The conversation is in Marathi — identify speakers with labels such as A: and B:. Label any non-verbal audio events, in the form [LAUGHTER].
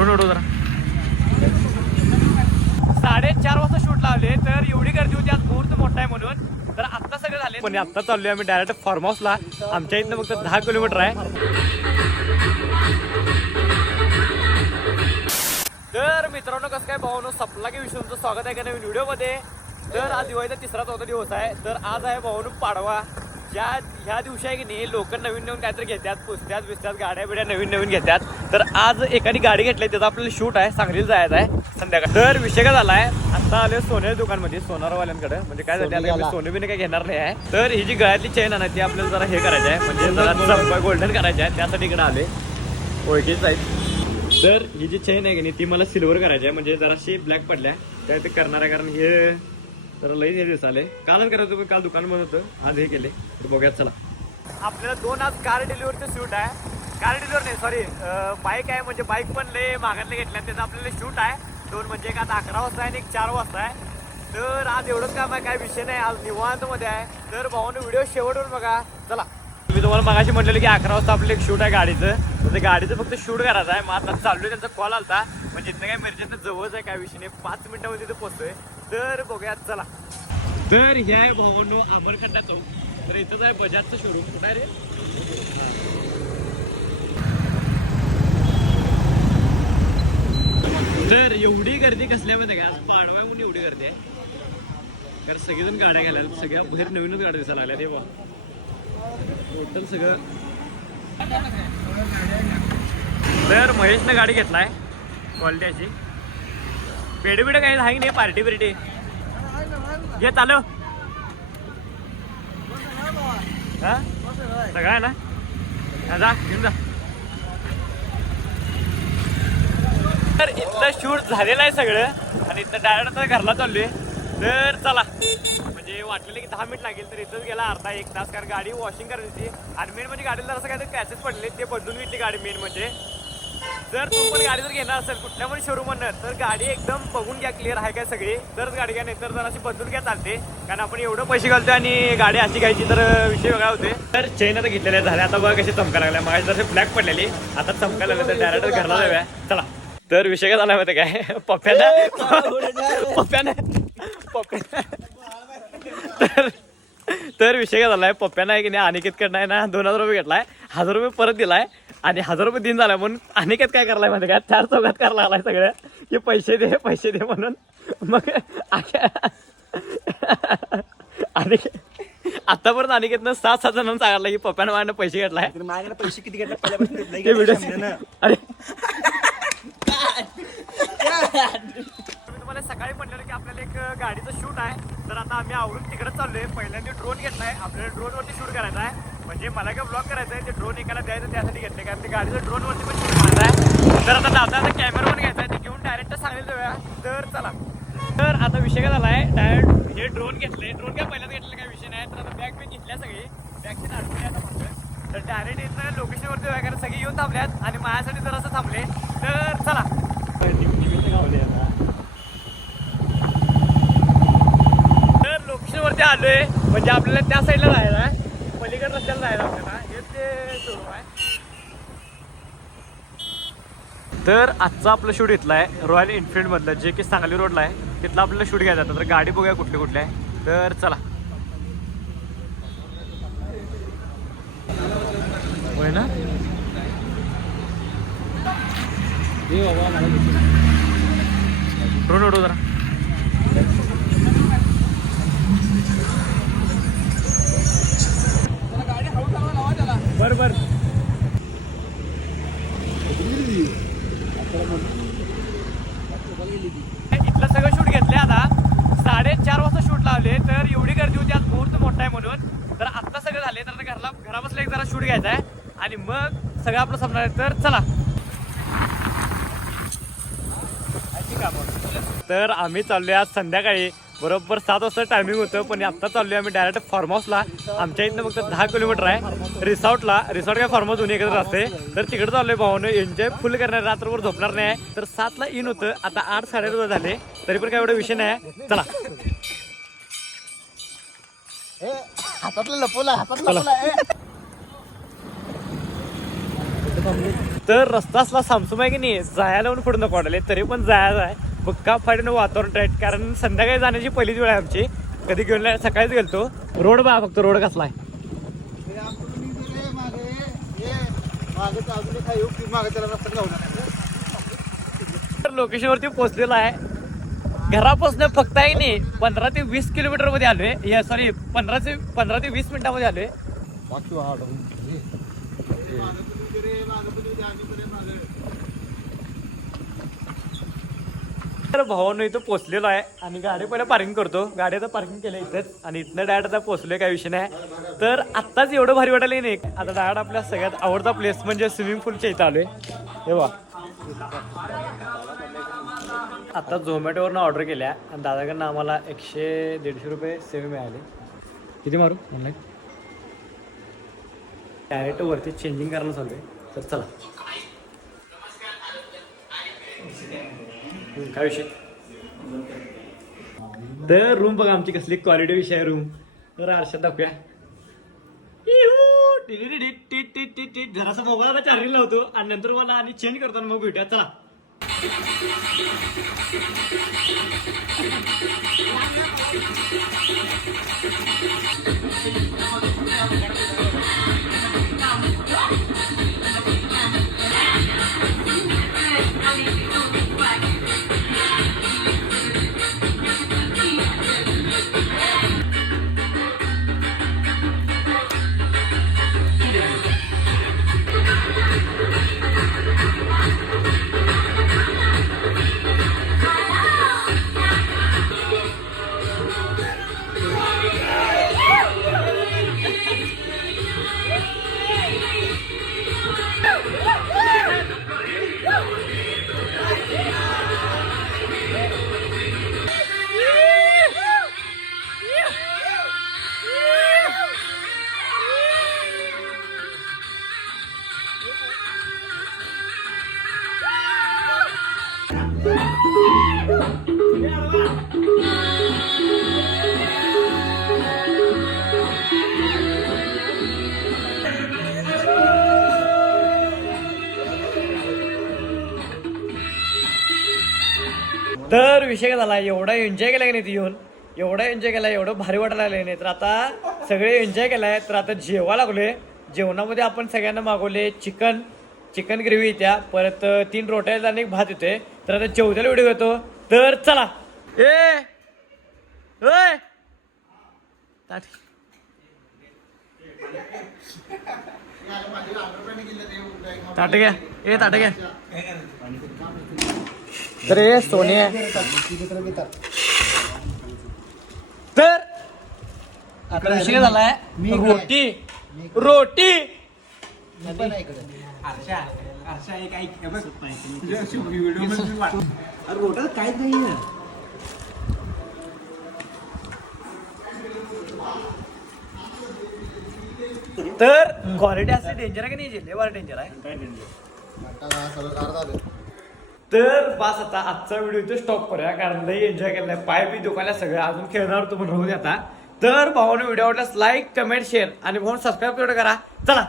A: उडव जरा. साडेचार वाजता शूट लावले तर एवढी गर्दी होती आज मुहूर्त मोठा आहे म्हणून. तर आता सगळं झाले पण आता चाललोय आम्ही डायरेक्ट फार्म हाऊसला आमच्या इथनं फक्त दहा किलोमीटर आहे. तर मित्रांनो कसं काय भावानो सपला की विष्णूचं स्वागत आहे का नवीन व्हिडिओमध्ये. तर आज दिवाळीचा तिसरा चौथा दिवस आहे. तर आज आहे भावानो पाडवा. ज्या ह्या दिवशी आहे की नाही लोक नवीन नवीन काहीतरी घेतात पुसतात बिसतात गाड्या बिड्या नवीन नवीन घेतात. तर आज एखादी गाडी घेतली त्याचा आपल्याला शूट आहे सांगलीला जायचं आहे संध्याकाळ. तर विषय काय झालाय आता आले सोन्याच्या दुकानमध्ये सोनारवाल्यांकडे. म्हणजे काय झालं सोनं सोने बिने काही घेणार नाही आहे. तर ही जी गळ्यातली चेन आहे ना ती आपल्याला जरा हे करायची आहे. म्हणजे जरा गोल्डन करायची आहे त्यासाठी इकडे आले ओळखीच आहेत. तर ही जी चेन आहे की नाही ती मला सिल्वर करायची आहे. म्हणजे जराशी ब्लॅक पडल्या त्या ते करणार आहे कारण हे जरा लई दिवस आले. कालच करायचं होतं काल दुकान बंद होतं. आज हे केले. तर बघूयात चला. आपल्याला दोन आज कार डिलिव्हरचं शूट आहे. कार डिलिव्हर नाही सॉरी बाईक आहे म्हणजे बाईक पण लय मागातले घेतल्या त्याचं आपल्याला शूट आहे. दोन म्हणजे एक आता अकरा वाजता आहे आणि एक चार वाजता आहे. तर आज एवढंच काम आहे काय विषय नाही. आज निवांतमध्ये आहे. तर भावानं व्हिडिओ शेवटवर बघा. चला. मी तुम्हाला मगाशी म्हटलेलं की अकरा वाजता आपलं एक शूट आहे गाडीचं. तर ते गाडीचं फक्त शूट करायचं आहे. मग आता चाललोय त्यांचा कॉल आलता. म्हणजे इथं काय मिरजेचं जवळच आहे काय विषय नाही. पाच मिनिटामध्ये तिथे पोहोचतोय. तर बघूयात चला. तर ह्या आहे भावानो अमरखंडा चौक तर इथंच आहे बजाजचं शोरूम कुठं आहे रे? तर एवढी गर्दी कसल्यामध्ये का? आज पाडव्याहून एवढी गर्दी आहे. कारण सगळेजण गाड्या घ्यायला सगळ्या बाहेर नवीनच गाड्या दिसायला लागल्या तेव्हा टोटल सगळं. तर महेशनं गाडी घेतलाय क्वालिटीची. पेड बिड काही आहे नाही? पार्टी बिर्टी? घे चालू. हा? सगळं आहे ना? जा घेऊन जा. तर इथलं शूट झालेलं आहे सगळं. आणि इथं डायरेक्ट आता घरला चाललोय. तर चला. म्हणजे वाटलेलं की दहा मिनिट लागेल तर इथंच गेला अर्धा एक तास. कारण गाडी वॉशिंग करायची होती. आणि मेन म्हणजे गाडीला असं काहीतरी पॅसेज पडले. ते बदलून घेतली गाडी मेन म्हणजे. जर तुम्ही पण गाडी जर घेणार असेल कुठल्या पण शोरूम तर गाडी एकदम बघून घ्या क्लिअर आहे काय सगळी. तरच गाडी घ्या नाही तर जराशी बदलून घ्या चालते. कारण आपण एवढं पैसे घालतोय आणि गाडी अशी घ्यायची तर विषय वेगळा होते तर चेन आता घेतलेल्या झाल्या. आता बघा कशी चमका लागल्या. मग जसे ब्लॅक पडलेली. आता चमका लागल्या. तर डायरेक्ट घरला जाऊया. चला. तर विषय काय झाला माहिती काय? [LAUGHS] पप्प्यानं पप्प्यानं [LAUGHS] तर तर विषय काय झालाय पप्प्यानं आहे की नाही अनिकेतकडनं आहे ना दोन हजार रुपये घेतलाय हजार रुपये परत दिलाय आणि हजार रुपये दिन झालाय म्हणून अनिकेत काय करलाय माहिती काय चार चौघात करायला लागलाय सगळं की पैसे दे पैसे दे म्हणून. मग अनिकेत आतापर्यंत अनिकेतनं सात सात जणांना सांगितलं की पप्प्यानं माझ्यानं पैसे घेतलाय.
B: माझ्याकडे पैसे किती घेतले.
A: अरे गाडीचं शूट आहे. तर आता आम्ही आवरून तिकडे चाललोय. पहिल्यांदा ड्रोन घेतलाय आपल्याला ड्रोन वरती शूट करायचं आहे. म्हणजे मला काय ब्लॉग करायचं आहे ते ड्रोन एकाला द्यायचं त्यासाठी घेतले कारण ते गाडीचं ड्रोन वरती पण शूट करायचं आहे. तर आता दादा कॅमेरा पण घ्यायचा आहे. ते घेऊन डायरेक्ट सांगेल जाऊया तर चला. तर आता विषय काय झालाय? डायरेक्ट हे ड्रोन घेतले ड्रोन काय पहिल्याच घेतलेलं काय विषय नाही. तर आता बॅग बॅग घेतल्या सगळी. बॅगची आता तर डायरेक्ट इथं लोकेशनवरती जाऊया वगैरे सगळी येऊन थांबल्यात. आणि माझ्यासाठी जर असं थांबले तर चला तर लोकेशनवरती आलोय. म्हणजे आपल्याला त्या साईडला जायला आहे. पलीकडे रस्त्याला जायला आपल्याला हे ते शोरूम आहे. तर आजचा आपलं शूट इथला आहे रॉयल एनफिल्डमधलं जे की सांगली रोडला आहे. तिथलं आपल्याला शूट घ्यायचा तर गाडी बघूया कुठली कुठली आहे. तर चला. होय ना? रोड उडव जरा बर बर इथलं सगळं शूट घेतले आता साडेचार वाजता शूट लावले तर एवढी गर्दी होती आज मुहूर्त मोठा आहे म्हणून तर आत्ता सगळं झाले तर आता घरला घरा बसल्या एक जरा शूट घ्यायचा आहे. आणि मग सगळं आपलं संपणार आहे. तर चला. तर आम्ही चाललोय आज संध्याकाळी. बरोबर सात वाजता टायमिंग होतं पण आता चाललोय आम्ही डायरेक्ट फार्म हाऊसला आमच्या इथनं फक्त दहा किलोमीटर आहे. रिसॉर्टला रिसॉर्ट काय फार्म हाऊस दोन्ही एकत्र असते. तर तिकडे चाललोय भावानं एन्जॉय फुल करणार. रात्रभर झोपणार नाही. तर सातला इन होतं. आता आठ साडेआठ झाले. तरी पण काय एवढा विषय नाही. चला.
B: ए, हातातलं लपवलं हातात लपवलं ए.
A: तर रस्ता असला सामसूम आहे की नाही जायला पण पुढे नको वाटले तरी पण जायला आहे. बुक्का फाडीनं वातावरण टाईट कारण संध्याकाळी जाण्याची पहिलीच वेळ आहे आमची. कधी घेऊन सकाळीच गेलतो. रोड बा फक्त रोड कसला आहे. तर लोकेशनवरती पोहोचलेलो आहे. घरापासून फक्त आहे नाही पंधरा ते वीस किलोमीटरमध्ये आलोय. या सॉरी पंधरा ते पंधरा ते वीस मिनिटामध्ये आलोय. तर भावानं इथं पोचलेलो आहे. आणि गाडी पहिला पार्किंग करतो. गाडी आता पार्किंग केलं इथंच. आणि इथनं डायरेक्ट आता पोचलोय काय विषय नाही. तर आत्ताच एवढं भारी वाटायला नाही. आता डायरेक्ट आपल्या सगळ्यात आवडता प्लेस म्हणजे स्विमिंग पूलच्या इथं आलोय. हे वा आता झोमॅटोवरनं ऑर्डर केल्या. आणि दादाकडनं आम्हाला एकशे दीडशे रुपये सेवे मिळाले. किती मारू? ऑनलाईन डायरेक्ट वरती चेंजिंग करायला चालू आहे तर चला. काय विषय? तर रूम बघा आमची कसली क्वालिटी विषय आहे रूम तर आरशात दाखवूया. जरासा मोबाईल आता चार्जिंग लावतो आणि नंतर मला आणि चेंज करतो मग भेटूया. चला. तर विषय झाला एवढा एन्जॉय केला की नाही ती येऊन? एवढा एन्जॉय केला एवढं भारी वाटायला लागले नाही? तर आता सगळे एन्जॉय केलाय तर आता जेवा लागले जेवणामध्ये आपण सगळ्यांना मागवले चिकन चिकन ग्रेव्ही येत्या. परत तीन रोट्या आणि एक भात येतोय. तर आता जेवत्याला व्हिडिओ येतो तर चला. ए ताट. घ्या ए ताट घ्या तर हे सोने तर आता विषय झालाय. रोटी. रोटी.
B: काहीच नाही
A: तर क्वालिटी असं डेंजर आहे की नाही जिल्हेवार डेंजर आहे. तर बस आता आजचा व्हिडिओ इथे स्टॉप करूया कारण लई एन्जॉय केलाय पाय बी दुखायला सगळं. अजून खेळणार होतो पण राहू दे आता. तर भावाने व्हिडिओ आवडल्यास लाईक कमेंट शेअर आणि भाऊन सबस्क्राईब करा. चला.